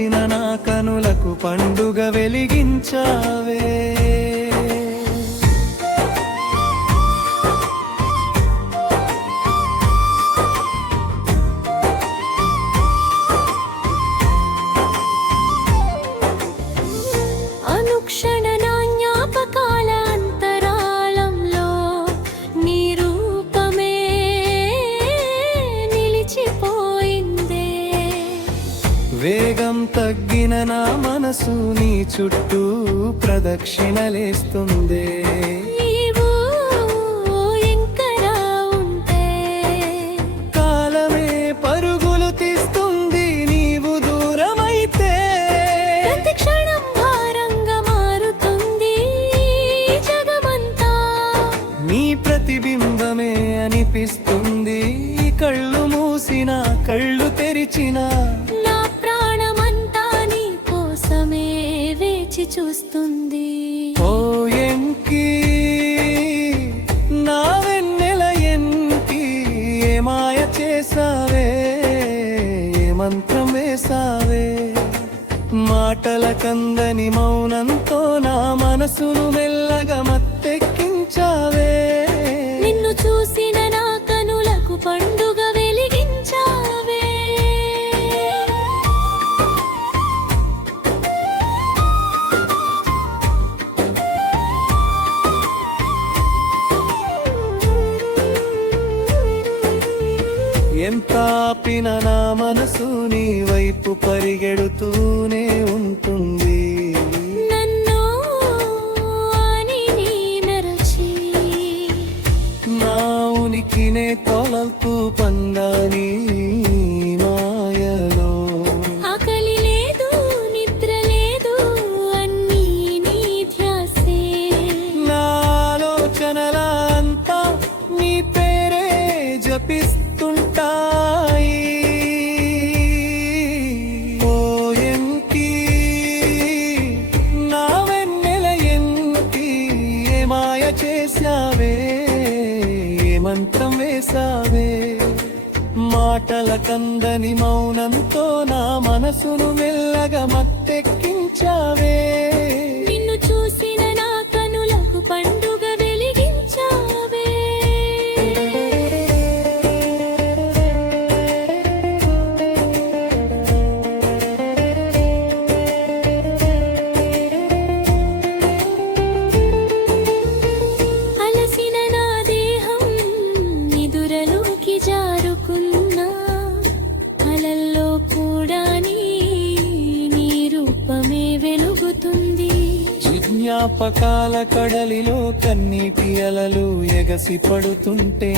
చూసిన నా కనులకు పండుగ వెలిగించావే. అనుక్షణ నా జ్ఞాపకాల అంతరాళంలో నీ రూపమే నిలిచిపోయిందే. వేగం తగ్గిన నా మనసు నీ చుట్టూ ప్రదక్షిణలేస్తుందే. నీవు ఎంకరా ఉంటే కాలమే పరుగులు తీస్తుంది నీవు దూరమైతే. ప్రతి క్షణం భారంగా మారుతుంది జగమంతా. నీ ప్రతిబింబమే అనిపిస్తుంది కళ్ళు మూసిన కళ్ళు తెరిచిన. నా ప్రాణమంతా నీ కోసమే వేచి చూస్తుంది. ఓ ఎంకి నా వెన్నెల ఎంకి ఏ మాయ చేసావే, ఏ మంత్రం వేసావే. మాటల కందని మౌనంతో నా మనసును మెల్లగా మత్తెక్కించావే. నిన్ను చూసిన నా కనులకు పండుగ వెలిగించావే. ఎంత ఆపిన నా మనసు నీ వైపు పరిగెడుతూనే ఉంటుంది. నన్ను అని నీ మెరచి నా ఉనికినే తొలతూ పండాని మాయలో. ఆకలి లేదు నిద్ర లేదు అన్నీ నీ ధ్యాసే. నా ఆలోచనల అంతా నీ పేరే జపిస్తుంటాయి. ఓ ఎంకి నా వెన్నెల ఎంకి ఏ మాయ చేసావే, ఏ మంత్రం వేసావే. మాటల కందని మౌనంతో నా మనసును మెల్లగా మత్తెక్కించావే. నిన్ను చూసిన నా కనులకు పండుగ వెలిగించావే. అలసిన నా దేహం నిదురలోకి జారుకున్నా అలల్లో కూడా నీ రూపమే వెలుగుతుంది. జ్ఞాపకాల కడలిలో కన్నీటి అలలు ఎగసి పడుతుంటే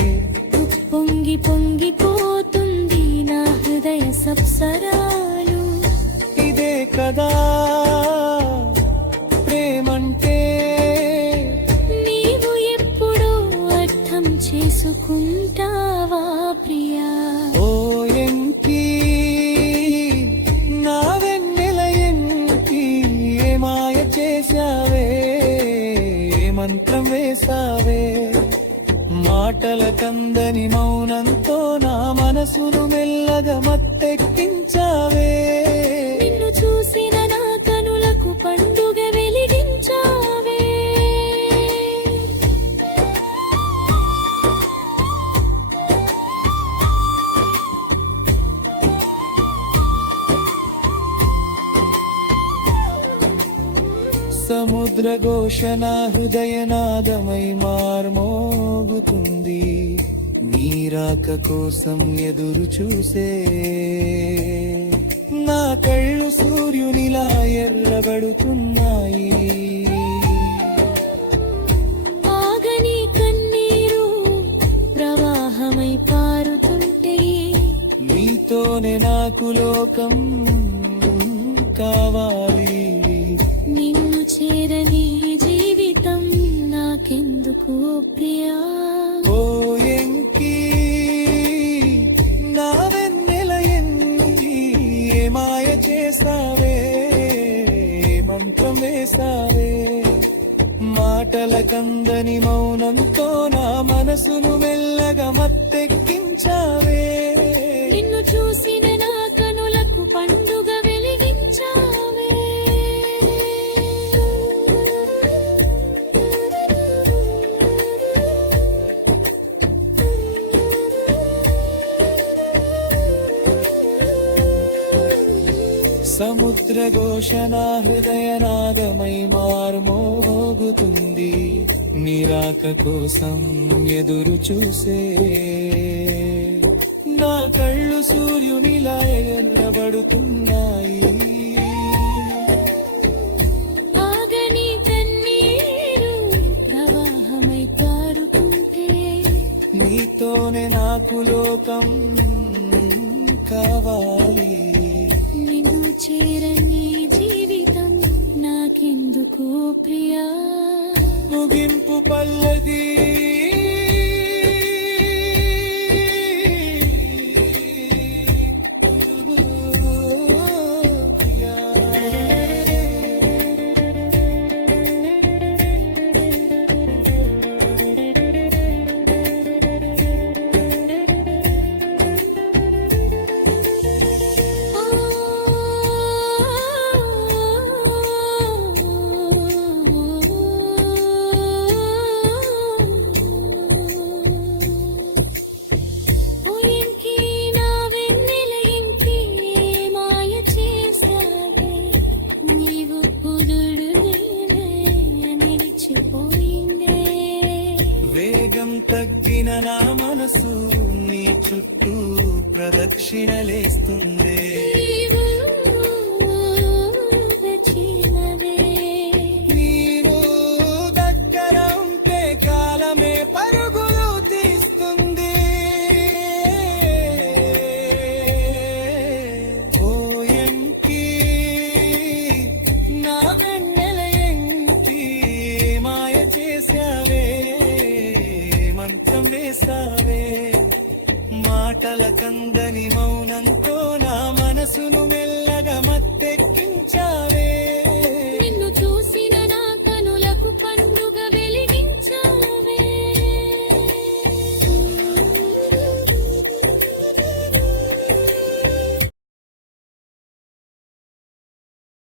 పొంగి పొంగిపోతుంది నా హృదయ సప్సరాలు. ఇదే కదా ప్రేమంటే, నీవు ఎప్పుడూ అర్థం చేసుకుంటావా ప్రియా. ఓ ఎంకి నా వెన్నెల ఎంకి ఏ మాయ చేసావే, ఏ మంత్రం వేసావే. మాటల కందని మౌనంతో నా మనసును మెల్లగా మత్తెక్కించావే. నిన్ను చూసిన నా కనులకు పండుగ వెలిగించావే. సముద్ర ఘోషణ హృదయనాదమై మార్మోగుతుంది. నీరాక కోసం ఎదురు చూసే నా కళ్ళు సూర్యునిలా ఎర్రబడుతున్నాయి. ఆగని కన్నీరు ప్రవాహమై పారుతుంటే నీతోనే నాకు లోకం కావాలి. నిన్ను చేరని జీవితం నాకెందుకు ప్రియా. ఓ ఎంకి నా వెన్నెల ఎంకి ఏ మాయ చేసావే, ఏ మంత్రం వేసావే. మాటల కందని మౌనంతో నా మనసును మెల్లగా మత్తెక్కించావే. నిన్ను చూసిన నా కనులకు పండుగ వెలిగించావే. సముద్ర ఘోషణ హృదయనాదమై మార్మోగుతుంది నిరాక కోసం ఎదురు చూసే నా కళ్ళు సూర్యునిలా ఎగరబడుతున్నాయి ఆగని కన్నీరు ప్రవాహమై పారుతుంటే నీతోనే నాకు లోకం కావాలి నిన్ను చేరని జీవితం నాకెందుకు ప్రియా ముగింపు పల్లది తగ్గిన నా మనసు నీ చుట్టూ ప్రదక్షిణలేస్తుంది నీవు దగ్గర ఉంటే కాలమే పరుగులు తీస్తుంది ఓయంకి నా వెన్నెల ఎంకి మాయ చేశావే మంత్రం వేసావే మాటల కందని మౌనంతో నా మనసును మెల్ల